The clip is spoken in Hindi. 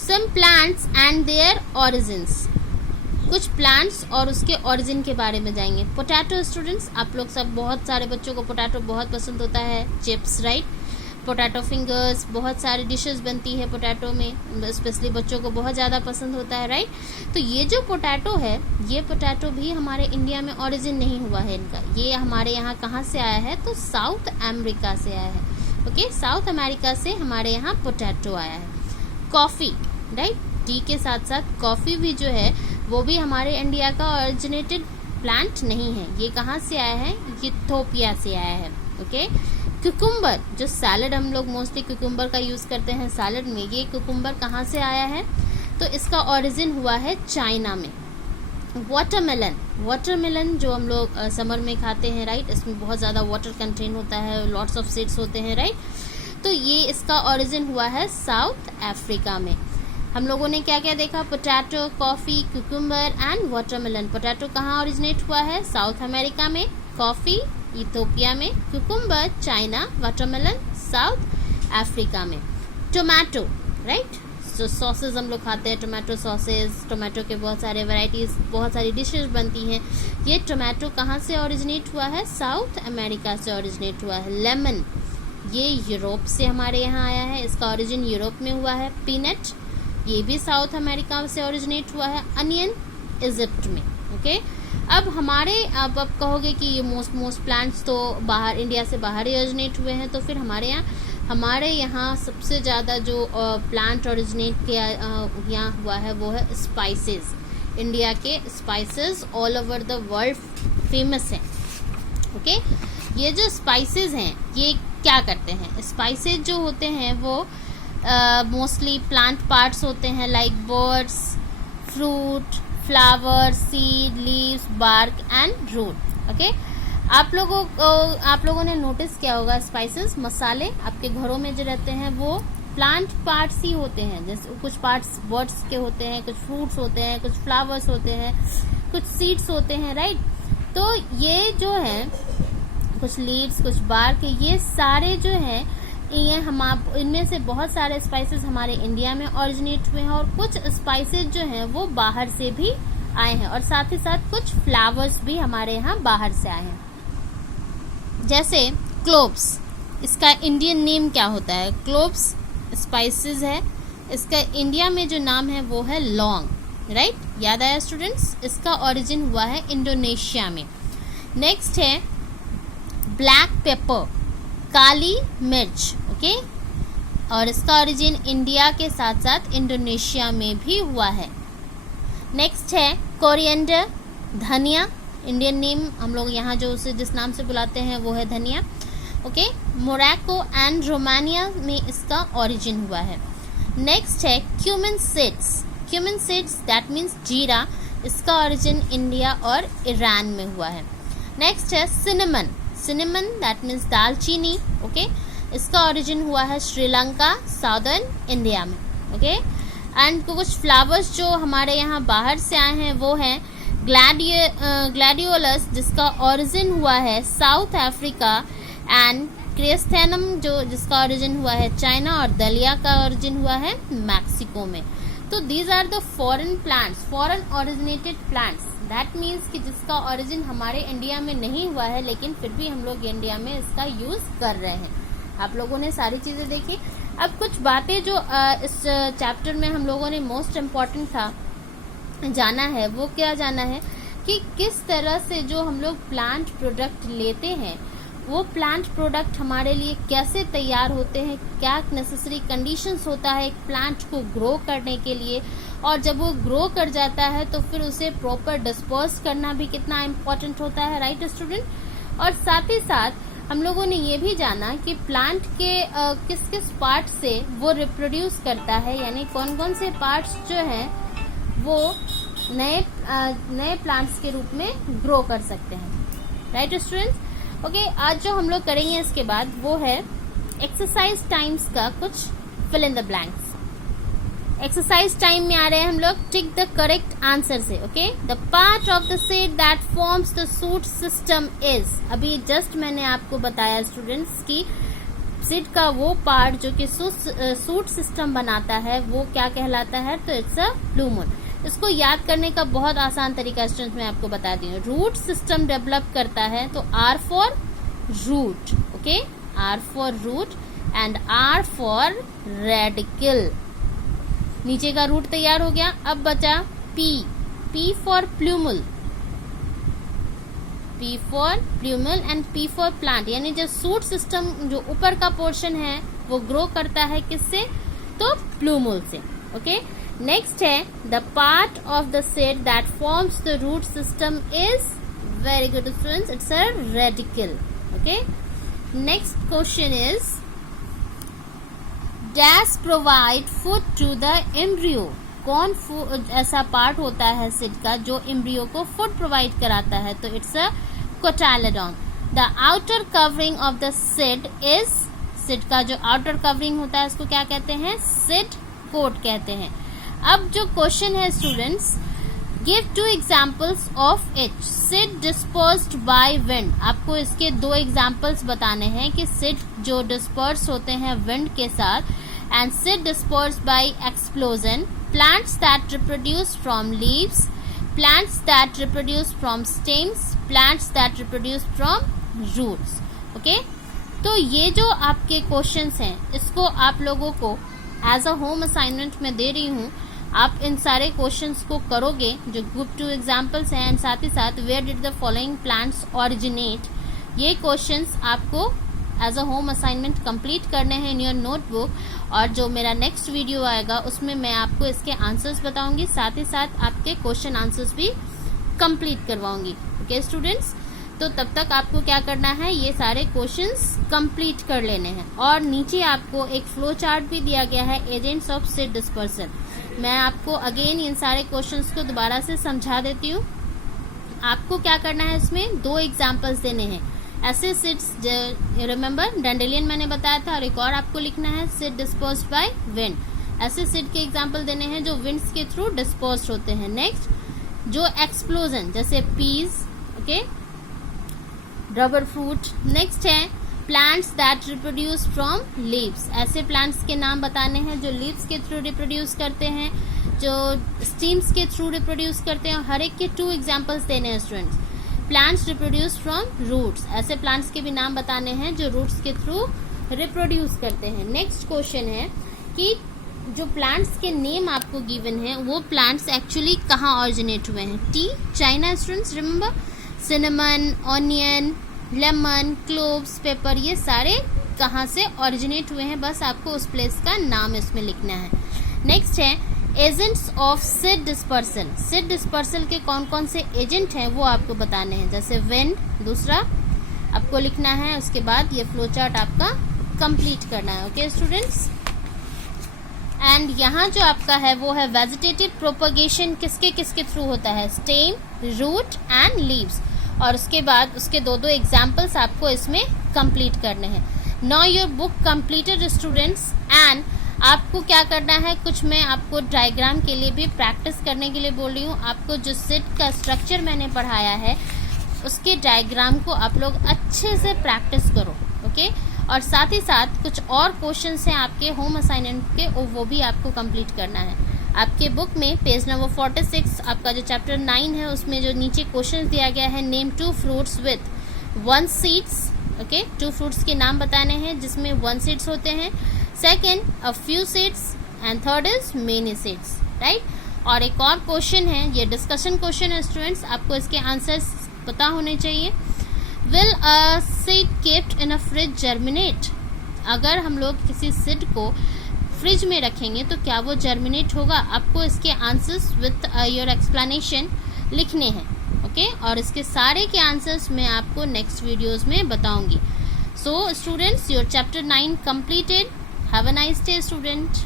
Some plants and their origins, कुछ प्लांट्स और उसके ओरिजिन के बारे में जाएंगे। पोटैटो स्टूडेंट्स, आप लोग सब, बहुत सारे बच्चों को पोटैटो बहुत पसंद होता है, चिप्स, राइट, पोटैटो फिंगर्स, बहुत सारी डिशेस बनती है पोटैटो में, स्पेशली बच्चों को बहुत ज़्यादा पसंद होता है, राइट। तो ये जो पोटैटो है, ये पोटैटो भी हमारे इंडिया में ओरिजिन नहीं हुआ है इनका, ये हमारे यहाँ कहाँ से आया है, तो साउथ अमेरिका से आया है, ओके, साउथ अमेरिका से हमारे यहाँ पोटैटो आया है। कॉफ़ी, राइट, टी के साथ साथ कॉफ़ी भी जो है वो भी हमारे इंडिया का ओरिजिनेटेड प्लांट नहीं है, ये कहाँ से आया है, इथियोपिया से आया है, ओके। कुकुम्बर, जो सैलड हम लोग मोस्टली कुकुम्बर का यूज़ करते हैं सैलड में, ये कुकुम्बर कहाँ से आया है, तो इसका ओरिजिन हुआ है चाइना में। वाटरमेलन, वाटरमेलन जो हम लोग समर में खाते हैं, राइट, इसमें बहुत ज़्यादा वाटर कंटेन होता है, लॉट्स ऑफ सीड्स होते हैं, राइट, तो ये इसका ओरिजिन हुआ है साउथ अफ्रीका में। हम लोगों ने क्या क्या देखा, potato, coffee, cucumber and watermelon. Potato कहाँ ओरिजिनेट हुआ है, साउथ अमेरिका में, कॉफ़ी इथियोपिया में, cucumber China, watermelon south Africa में। टोमेटो, राइट, जो सॉसेज हम लोग खाते हैं, टोमेटो सॉसेज, टोमेटो के बहुत सारे वैरायटीज़, बहुत सारी डिशेज बनती हैं, ये टोमेटो कहाँ से ओरिजिनेट हुआ है, साउथ अमेरिका से ओरिजिनेट हुआ है। लेमन, ये यूरोप से हमारे यहाँ आया है, इसका ओरिजिन यूरोप में हुआ है। पीनट, ये भी साउथ अमेरिका से ओरिजिनेट हुआ है। अनियन, इजिप्ट में, ओके। अब हमारे, आप कहोगे कि ये मोस्ट प्लांट्स तो बाहर, इंडिया से बाहर ही ओरिजिनेट हुए हैं, तो फिर हमारे यहाँ सबसे ज़्यादा जो प्लांट ओरिजिनेट किया यहाँ हुआ है वो है स्पाइसेस। इंडिया के spices all over the world famous हैं, ओके। ये जो स्पाइसेस हैं ये क्या करते हैं, स्पाइसेस जो होते हैं वो मोस्टली प्लांट पार्ट्स होते हैं, like buds, fruit, flower, seed, leaves, bark and root, okay. आप लोगों ने नोटिस किया होगा, स्पाइसेस, मसाले आपके घरों में जो रहते हैं वो प्लांट पार्ट्स ही होते हैं, जैसे कुछ पार्ट्स बर्ड्स के होते हैं, कुछ फ्रूट्स होते हैं, कुछ फ्लावर्स होते हैं, कुछ सीड्स होते हैं, राइट। तो ये जो है कुछ लीव्स, कुछ बार्क, ये सारे जो हैं ये इनमें से बहुत सारे स्पाइसेस हमारे इंडिया में ओरिजिनेट हुए हैं, और कुछ स्पाइसेस जो हैं वो बाहर से भी आए हैं, और साथ ही साथ कुछ फ्लावर्स भी हमारे यहाँ बाहर से आए हैं। जैसे क्लोव्स, इसका इंडियन नेम क्या होता है, क्लोव्स स्पाइसेस है, इसका इंडिया में जो नाम है वो है लौंग, राइट, याद आया स्टूडेंट्स, इसका ओरिजिन हुआ है इंडोनेशिया में। नेक्स्ट है ब्लैक पेपर, काली मिर्च, ओके, और इसका ओरिजिन इंडिया के साथ साथ इंडोनेशिया में भी हुआ है। नेक्स्ट है कोरिएंडर, धनिया, इंडियन नेम हम लोग यहाँ जो उसे जिस नाम से बुलाते हैं वो है धनिया, ओके। मोरक्को एंड रोमानिया में इसका ओरिजिन हुआ है। नेक्स्ट है cumin seeds, cumin seeds that means जीरा, इसका ओरिजिन इंडिया और ईरान में हुआ है। नेक्स्ट है सिनेमन, सिनेमन दैट मीन्स दालचीनी, ओके, इसका ओरिजिन हुआ है श्रीलंका, साउदर्न इंडिया में, ओके। एंड कुछ फ्लावर्स जो हमारे यहाँ बाहर से आए हैं वो हैं ग्लैडियोलस, जिसका ओरिजिन हुआ है साउथ अफ्रीका, एंड क्रिस्थैनम जो जिसका ओरिजिन हुआ है चाइना, और दलिया का ओरिजिन हुआ है मैक्सिको में। तो these are the foreign plants, foreign originated plants, that means कि जिसका ओरिजिन हमारे इंडिया में नहीं हुआ है, लेकिन फिर भी हम लोग इंडिया में इसका यूज़ कर रहे हैं। आप लोगों ने सारी चीज़ें देखी। अब कुछ बातें जो इस चैप्टर में हम लोगों ने मोस्ट इम्पॉर्टेंट था जाना है, वो क्या जाना है कि किस तरह से जो हम लोग प्लांट प्रोडक्ट लेते हैं वो प्लांट प्रोडक्ट हमारे लिए कैसे तैयार होते हैं, क्या नेसेसरी कंडीशंस होता है एक प्लांट को ग्रो करने के लिए, और जब वो ग्रो कर जाता है तो फिर उसे प्रॉपर डिस्पर्स करना भी कितना इम्पोर्टेंट होता है, राइट स्टूडेंट। और साथ ही साथ हम लोगों ने ये भी जाना कि प्लांट के किस किस पार्ट से वो रिप्रोड्यूस करता है, यानी कौन कौन से पार्ट्स जो हैं वो नए प्लांट्स के रूप में ग्रो कर सकते हैं, राइट स्टूडेंट्स। ओके, आज जो हम लोग करेंगे इसके बाद वो है एक्सरसाइज टाइम्स का कुछ fill in the blanks. Exercise time में आ रहे हैं हम लोग टिक द करेक्ट आंसर से, okay. The part of the seed that forms the shoot system is, अभी जस्ट मैंने आपको बताया स्टूडेंट्स की सीड का वो पार्ट जो कि सूट सिस्टम बनाता है वो क्या कहलाता है, तो इट्स अ प्लूमल। इसको याद करने का बहुत आसान तरीका स्टूडेंट्स मैं आपको बता दी हूँ। रूट सिस्टम डेवलप करता है तो R for root, okay, R for root and R for radical. नीचे का रूट तैयार हो गया। अब बचा P, P for plumule, P for plumule and P for plant, यानी जो सूट सिस्टम जो ऊपर का पोर्शन है वो ग्रो करता है किससे, तो प्लूमल से, ओके। नेक्स्ट है the part of the seed that forms the root system is, very good students, it's a radicle, okay. Next question is dash provide food to the embryo, कौन ऐसा पार्ट होता है सीड का जो एम्ब्रियो को फूड प्रोवाइड कराता है, तो it's a cotyledon. The outer covering of the seed is, seed का जो आउटर कवरिंग होता है उसको क्या कहते हैं, सीड कोट कहते हैं। अब जो क्वेश्चन है students, give 2 examples of each, seed dispersed by wind, आपको इसके 2 एग्जाम्पल्स बताने हैं कि सीड जो डिस्पर्स होते हैं विंड के साथ, and seed dispersed by explosion, plants that reproduce from leaves, plants that reproduce from stems, plants that reproduce from roots, okay? तो ये जो आपके क्वेश्चंस हैं इसको आप लोगों को एज अ होम असाइनमेंट में दे रही हूँ। आप इन सारे क्वेश्चंस को करोगे जो ग्रुप 2 एग्जाम्पल्स हैं, एंड साथ ही साथ where did the following plants originate, ये क्वेश्चंस आपको as a home assignment complete करने हैं इन योर नोटबुक। और जो मेरा नेक्स्ट वीडियो आएगा उसमें मैं आपको इसके आंसर्स बताऊंगी, साथ ही साथ आपके क्वेश्चन आंसर्स भी कंप्लीट करवाऊंगी, ओके स्टूडेंट्स। तो तब तक आपको क्या करना है, ये सारे क्वेश्चंस कंप्लीट कर लेने हैं। और नीचे आपको एक फ्लो चार्ट भी दिया गया है, एजेंट्स ऑफ सीड डिस्पर्सन। मैं आपको अगेन इन सारे क्वेश्चंस को दोबारा से समझा देती हूँ। आपको क्या करना है, इसमें 2 एग्जाम्पल्स देने हैं। ऐसे सीड्स, रिमेम्बर डैंडेलियन मैंने बताया था, और एक और आपको लिखना है सीड डिस्पर्स्ड बाय विंड। ऐसे सीड के एग्जाम्पल देने हैं जो विंड्स के थ्रू डिस्पर्स्ड होते हैं। नेक्स्ट जो एक्सप्लोजन, जैसे peas, okay, rubber fruit. Next है plants that reproduce from leaves, ऐसे प्लांट्स के नाम बताने हैं जो लीव्स के थ्रू रिप्रोड्यूस करते हैं, जो स्टीम्स के थ्रू रिप्रोड्यूस करते हैं। हर एक के 2 एग्जाम्पल्स देने हैं students. Plants reproduce from roots, ऐसे प्लांट्स के भी नाम बताने हैं जो रूट्स के थ्रू रिप्रोड्यूस करते हैं। नेक्स्ट क्वेश्चन है कि जो प्लांट्स के नेम आपको गिवन है वो प्लांट्स एक्चुअली कहाँ ऑरिजिनेट हुए हैं। T, China students, remember, cinnamon, onion, lemon, cloves, paper, ये सारे कहाँ से ऑरिजिनेट हुए हैं, बस आपको उस प्लेस का नाम इसमें लिखना है। नेक्स्ट है agents of seed dispersal, seed dispersal के कौन कौन से एजेंट हैं वो आपको बताने हैं, जैसे विंड, दूसरा आपको लिखना है। उसके बाद ये फ्लो चार्ट आपका कंप्लीट करना है, ओके स्टूडेंट्स। एंड यहाँ जो आपका है वो है वेजिटेटिव प्रोपगेशन किसके किसके थ्रू होता है, स्टेम, रूट एंड लीव्स। और उसके बाद उसके 2 एग्जाम्पल्स आपको इसमें कंप्लीट करने हैं। Now your book completed students, and आपको क्या करना है, कुछ मैं आपको डायग्राम के लिए भी प्रैक्टिस करने के लिए बोल रही हूँ। आपको जो सीड का स्ट्रक्चर मैंने पढ़ाया है उसके डायग्राम को आप लोग अच्छे से प्रैक्टिस करो, ओके। और साथ ही साथ कुछ और क्वेश्चंस हैं आपके होम असाइनमेंट के, वो भी आपको कंप्लीट करना है। आपके बुक में पेज नंबर 46 आपका जो चैप्टर 9 है उसमें जो नीचे क्वेश्चन दिया गया है, name 2 fruits with 1 seeds, okay. 2 fruits के नाम बताने हैं जिसमें 1 सीड्स होते हैं। Second a few seeds, and third is many seeds, right. और एक और क्वेश्चन है, ये डिस्कशन क्वेश्चन है स्टूडेंट्स, आपको इसके आंसर्स पता होने चाहिए। Will a seed kept in a fridge germinate, अगर हम लोग किसी सीड को फ्रिज में रखेंगे तो क्या वो जर्मिनेट होगा। आपको इसके आंसर्स विथ योर एक्सप्लेनेशन लिखने हैं, ओके। और इसके सारे के आंसर्स मैं आपको नेक्स्ट वीडियोस में बताऊंगी। So students, your chapter 9 completed. Have a nice day, student.